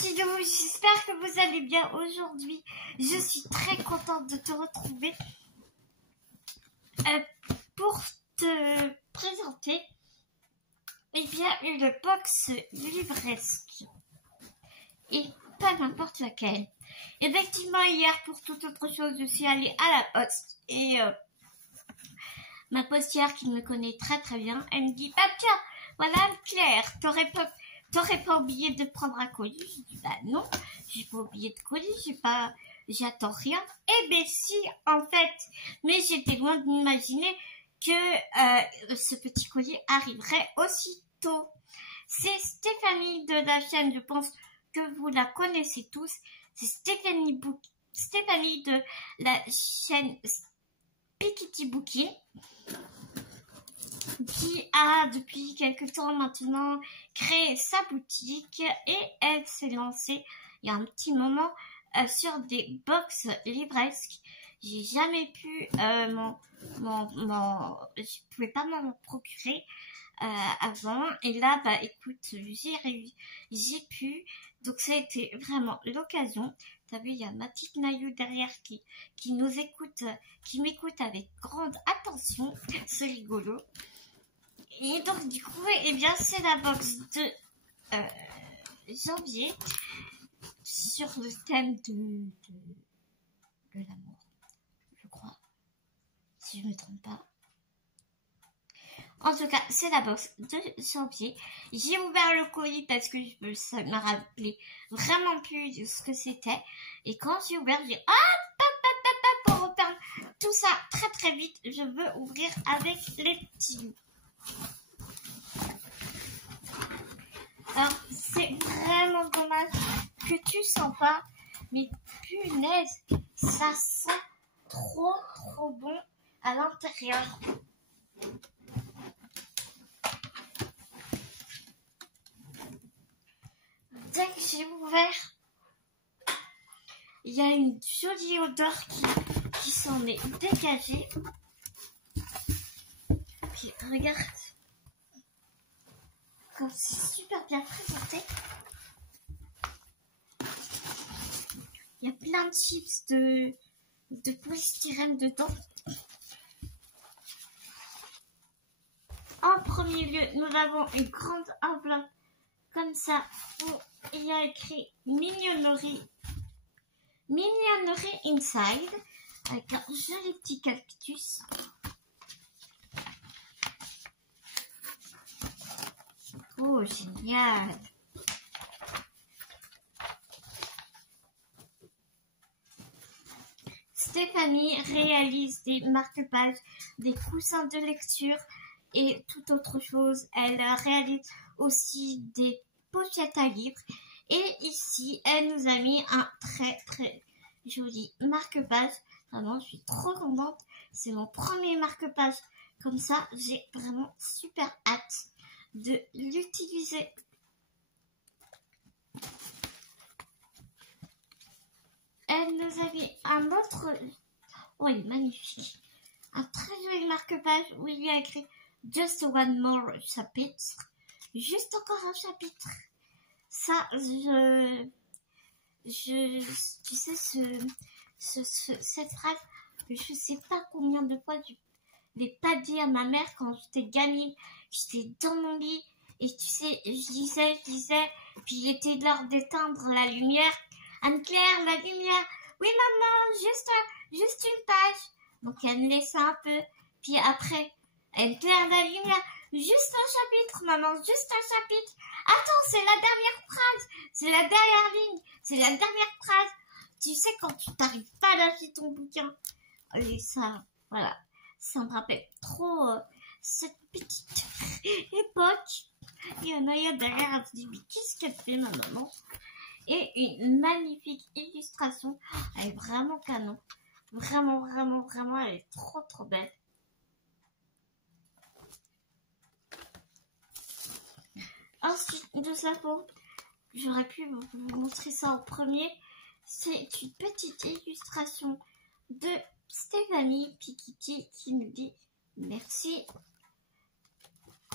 petits loups, j'espère que vous allez bien aujourd'hui. Je suis très contente de te retrouver pour te présenter une box livresque. Et pas n'importe laquelle. Effectivement, hier, pour toute autre chose, je suis allée à la poste et ma postière qui me connaît très très bien, elle me dit « Bah tiens, voilà Claire, t'aurais pas oublié de prendre un colis ?» Je dis « Bah non, j'ai pas oublié de colis, j'attends rien. » Eh ben si, en fait, mais j'étais loin de m'imaginer que ce petit colis arriverait aussitôt. C'est Stéphanie de la chaîne, je pense que vous la connaissez tous. C'est Stéphanie de la chaîne Pikiti Booking, qui a depuis quelque temps maintenant créé sa boutique et elle s'est lancée il y a un petit moment sur des box livresques. J'ai jamais pu je pouvais pas m'en procurer avant, et là bah écoute, j'ai pu, donc ça a été vraiment l'occasion. T'as vu, il y a ma petite Naïou derrière qui nous écoute, qui m'écoute avec grande attention, c'est rigolo. Et donc du coup, eh bien c'est la box de janvier sur le thème de l'amour, je crois, si je ne me trompe pas. En tout cas, c'est la box de janvier. J'ai ouvert le colis parce que ça m'a rappelé vraiment plus de ce que c'était. Et quand j'ai ouvert, j'ai dit « Ah, pour reprendre tout ça très très vite, je veux ouvrir avec les petits loups. » Alors, c'est vraiment dommage que tu sens pas. Mais punaise, ça sent trop bon à l'intérieur. Dès que j'ai ouvert, il y a une jolie odeur qui s'en est dégagée. Puis regarde, comme c'est super bien présenté. Il y a plein de chips de polystyrène dedans. En premier lieu, nous avons une grande enveloppe comme ça où il y a écrit Mignonnerie Inside avec un joli petit cactus. Oh, génial! Stéphanie réalise des marque-pages, des coussins de lecture et toute autre chose. Elle réalise aussi des pochettes à livres. Et ici, elle nous a mis un très très joli marque-page. Vraiment, je suis trop contente. C'est mon premier marque-page comme ça. J'ai vraiment super hâte de l'utiliser. Elle nous a mis un autre... Oh, il est magnifique. Un très joli marque-page où il y a écrit Just one more chapitre. Juste encore un chapitre. Ça, tu sais, cette phrase, je sais pas combien de fois je l'ai pas dit à ma mère quand j'étais gamine. J'étais dans mon lit et tu sais, je disais, puis il était l'heure d'éteindre la lumière. Anne-Claire, la lumière. Oui, maman, juste une page. Donc, elle me laissait un peu. Puis après, Anne-Claire, la lumière. Juste un chapitre, maman, juste un chapitre. Attends, c'est la dernière phrase. C'est la dernière ligne. C'est la dernière phrase. Tu sais, quand tu t'arrives pas à lâcher ton bouquin. Et ça, voilà. Ça me rappelle trop cette petite époque. Et Anaya derrière, elle se dit, mais qu'est-ce qu'elle fait, ma maman? Et une magnifique illustration. Elle est vraiment canon. Vraiment, vraiment, vraiment, elle est trop, trop belle. Ensuite de sa peau, j'aurais pu vous montrer ça en premier. C'est une petite illustration de Stéphanie Pikiti qui me dit merci.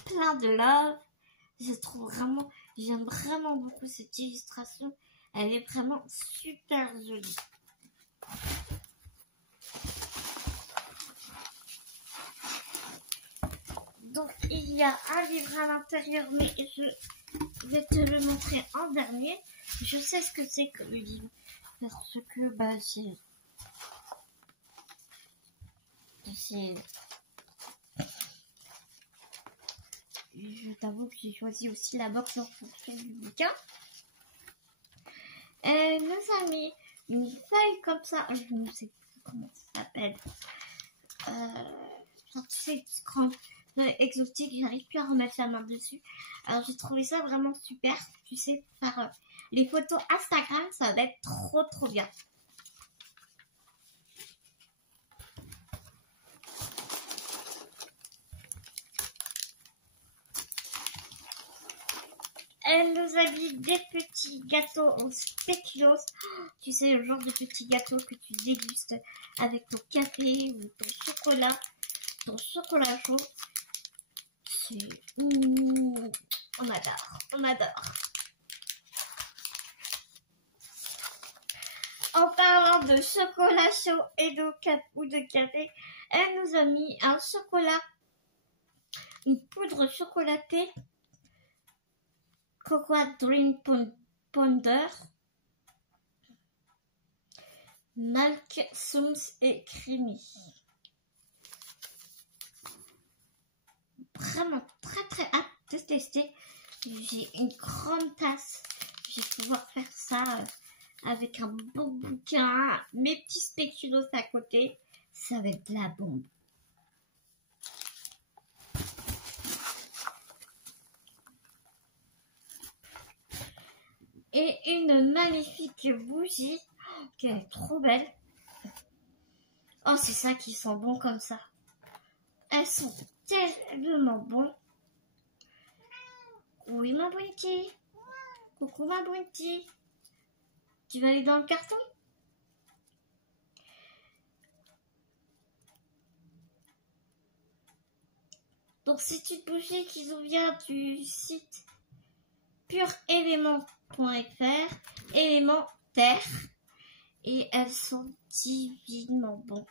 Plein de love. Je trouve vraiment, j'aime vraiment beaucoup cette illustration. Elle est vraiment super jolie. Donc il y a un livre à l'intérieur, mais je vais te le montrer en dernier. Je sais ce que c'est que le livre, parce que bah c'est je t'avoue que j'ai choisi aussi la box en fonction du bouquin. Elle nous a mis une feuille comme ça, je ne sais plus comment ça s'appelle. C'est grand exotique, j'arrive plus à remettre la main dessus. Alors j'ai trouvé ça vraiment super. Tu sais, faire les photos Instagram, ça va être trop bien. Elle nous a mis des petits gâteaux au spéculoos. Tu sais, le genre de petits gâteaux que tu dégustes avec ton café ou ton chocolat chaud. On adore. En parlant de chocolat chaud et de café, elle nous a mis un chocolat, une poudre chocolatée, Cocoa Dream Ponder, Milk, Sums et Creamy. Vraiment très hâte de tester. J'ai une grande tasse. Je vais pouvoir faire ça avec un bon bouquin, mes petits spéculoos à côté. Ça va être de la bombe. Et une magnifique bougie qui est trop belle. Oh, c'est ça qui sent bon comme ça. Elles sont tellement bonnes. Oui, ma Bounty. Coucou, ma Bounty. Tu vas aller dans le carton? Donc, c'est une bougie qui nous vient du site pureélément.fr, élément terre. Et elles sont divinement bonnes.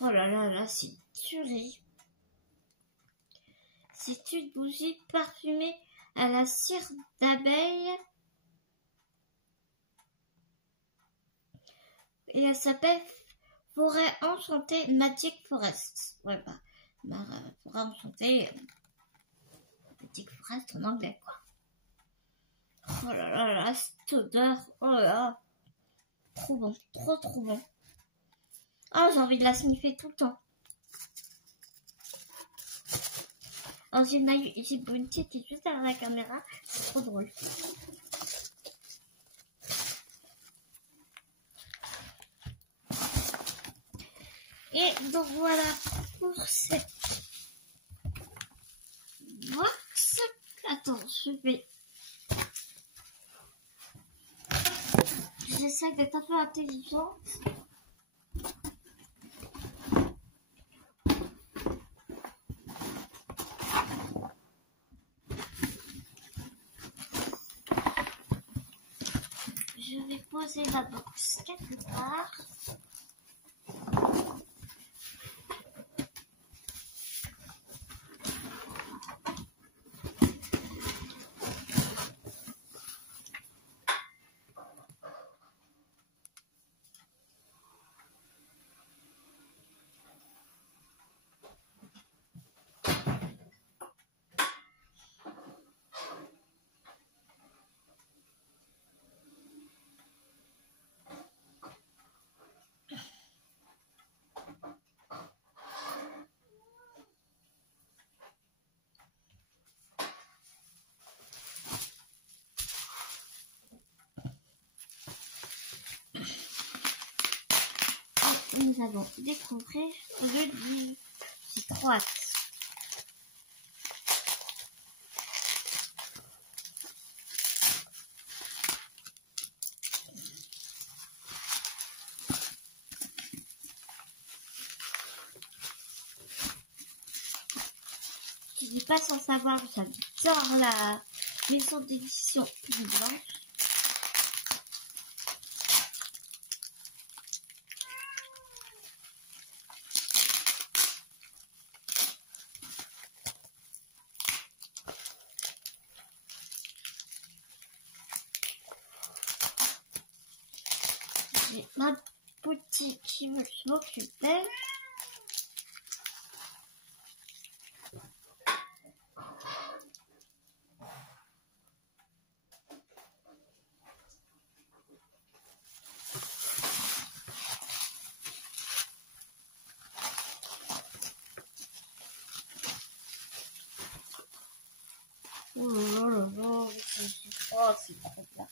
Oh là là, c'est une tuerie. C'est une bougie parfumée à la cire d'abeille. Et elle s'appelle Forêt enchantée Magic Forest. Ouais, bah, Forêt enchantée Magic Forest en anglais, quoi. Oh là là, cette odeur. Oh là là. Trop bon, trop bon. Oh, j'ai envie de la sniffer tout le temps. Alors, j'ai Bounty qui est juste derrière la caméra. C'est trop drôle. Et donc voilà pour cette box. Attends, j'essaie d'être un peu intelligente. Je vais poser la box quelque part. Nous allons découvrir le livre. C'est trop hâte. Tu n'es pas sans savoir, j'adore la maison d'édition Plume Blanche. J'ai ma boutique qui veut s'occuper. Oh là là là, c'est trop bien.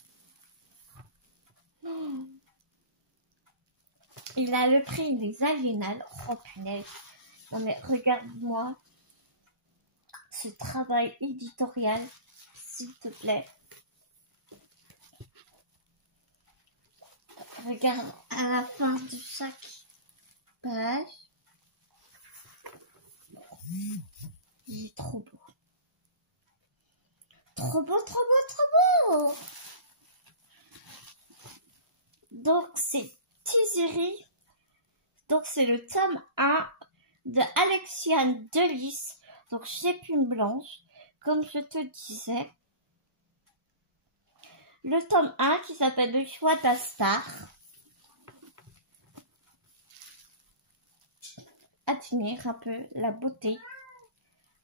Il a le prix des Aliénales. Oh punaise. Non mais regarde-moi ce travail éditorial, s'il te plaît. Regarde à la fin de chaque page. Il est trop beau. Trop beau, trop beau, trop beau. Donc c'est Tiziri. Donc c'est le tome 1 de Alexiane Delis. Donc chez Plume Blanche. Comme je te disais. Le tome 1 qui s'appelle Le choix d'Astar. Admire un peu la beauté.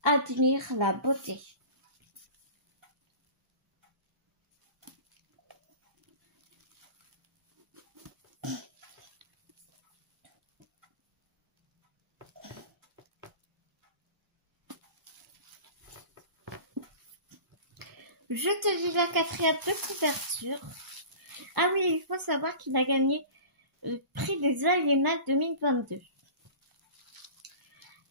Admire la beauté. Je te lis la quatrième de couverture. Ah oui, il faut savoir qu'il a gagné le prix des Aliénales 2022.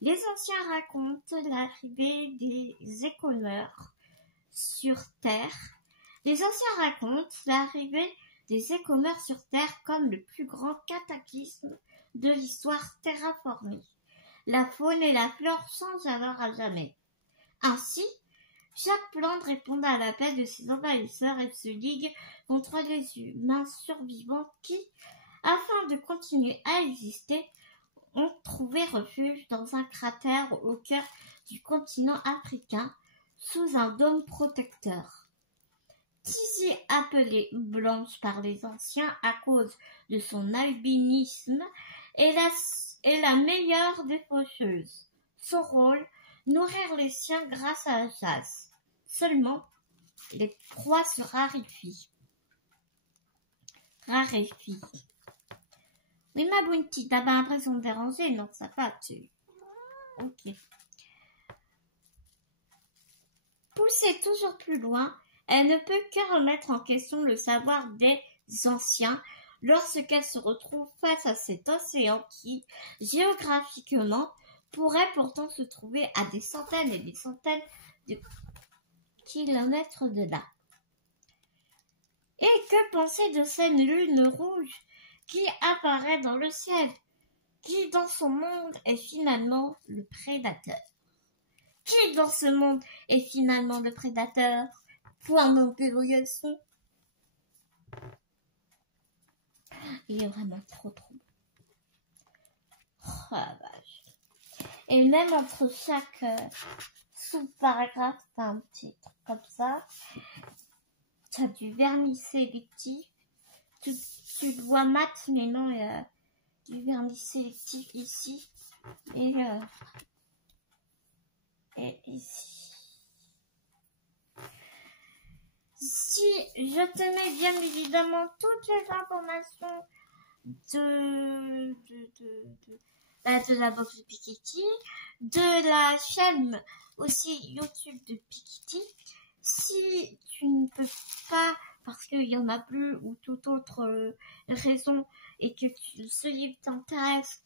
Les anciens racontent l'arrivée des écomeurs sur Terre. Les anciens racontent l'arrivée des écomeurs sur Terre comme le plus grand cataclysme de l'histoire terraformée. La faune et la flore changent alors à jamais. Ainsi, chaque plante répond à l'appel de ses envahisseurs et se ligue contre les humains survivants qui, afin de continuer à exister, ont trouvé refuge dans un cratère au cœur du continent africain, sous un dôme protecteur. Tizi, appelée Blanche par les anciens à cause de son albinisme, est la meilleure des faucheuses. Son rôle, nourrir les siens grâce à la chasse. Seulement, les proies se raréfient. Oui, ma Bounty, t'as pas l'impression de déranger? Non, ça va, tu... Ok. Poussée toujours plus loin, elle ne peut que remettre en question le savoir des anciens lorsqu'elle se retrouve face à cet océan qui, géographiquement, pourrait pourtant se trouver à des centaines et des centaines de kilomètres de là. Et que penser de cette lune rouge qui apparaît dans le ciel, qui dans son monde est finalement le prédateur? Qui dans ce monde est finalement le prédateur? Point d'interrogation. Il est vraiment trop beau. Oh la vache. Et même entre chaque sous-paragraphe, t'as un petit truc comme ça. T'as du vernis sélectif. Tu le vois mat, mais non, il y a du vernis sélectif ici. Et ici. Si je te mets bien évidemment toutes les informations de la box de Piketty, de la chaîne aussi YouTube de Piketty. Si tu ne peux pas, parce qu'il y en a plus ou toute autre raison et que ce livre t'intéresse,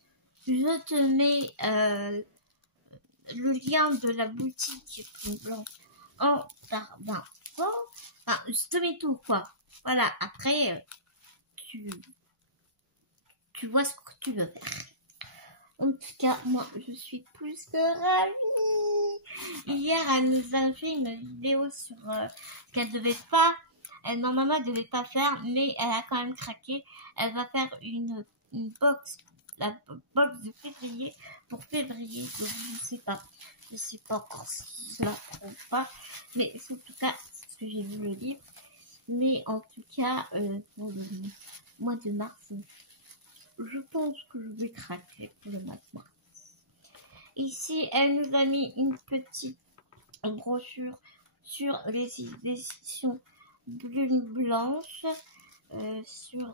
je te mets le lien de la boutique Plume Blanche en barre d'infos. Enfin, je te mets tout quoi. Voilà, après tu vois ce que tu veux faire. En tout cas, moi, je suis plus que ravie. Hier, elle nous a fait une vidéo sur ce qu'elle devait pas. Normalement, elle devait pas faire, mais elle a quand même craqué. Elle va faire une box, la box de février pour février. Donc, je sais pas encore si je la trouve pas, mais en tout cas, c'est ce que j'ai vu le livre. Mais en tout cas, pour le mois de mars, je pense que je vais craquer pour le mois de mars. Ici, elle nous a mis une petite brochure sur les éditions blanches, sur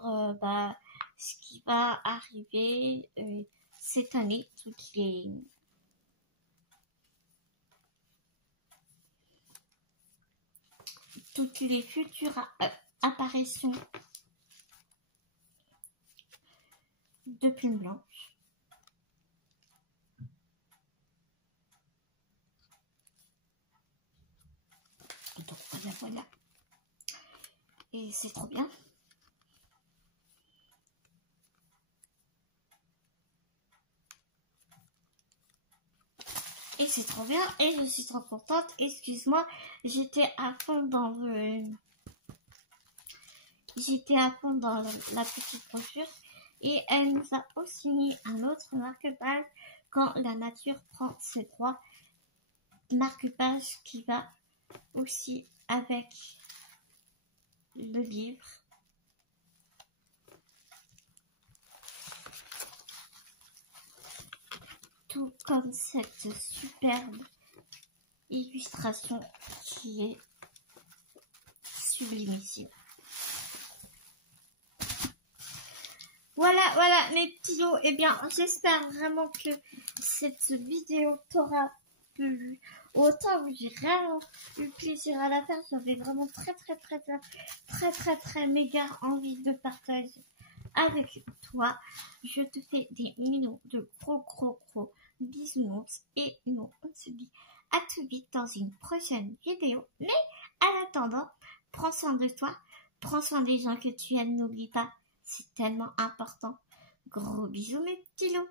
ce qui va arriver cette année, toutes les futures apparitions de Plume Blanche. Donc voilà. Et c'est trop bien. Et c'est trop bien. Et je suis trop contente. Excuse-moi, j'étais à fond dans la petite brochure. Et elle nous a aussi mis un autre marque-page quand la nature prend ses droits. Marque-page qui va aussi avec le livre. Tout comme cette superbe illustration qui est sublimissime. Voilà mes petits lots. Eh bien, j'espère vraiment que cette vidéo t'aura plu. Autant que j'ai vraiment eu plaisir à la faire, j'avais vraiment très méga envie de partager avec toi. Je te fais des millions de gros bisounours et nous on se dit à tout vite dans une prochaine vidéo. Mais en attendant, prends soin de toi, prends soin des gens que tu aimes, n'oublie pas, c'est tellement important. Gros bisous mes petits lots.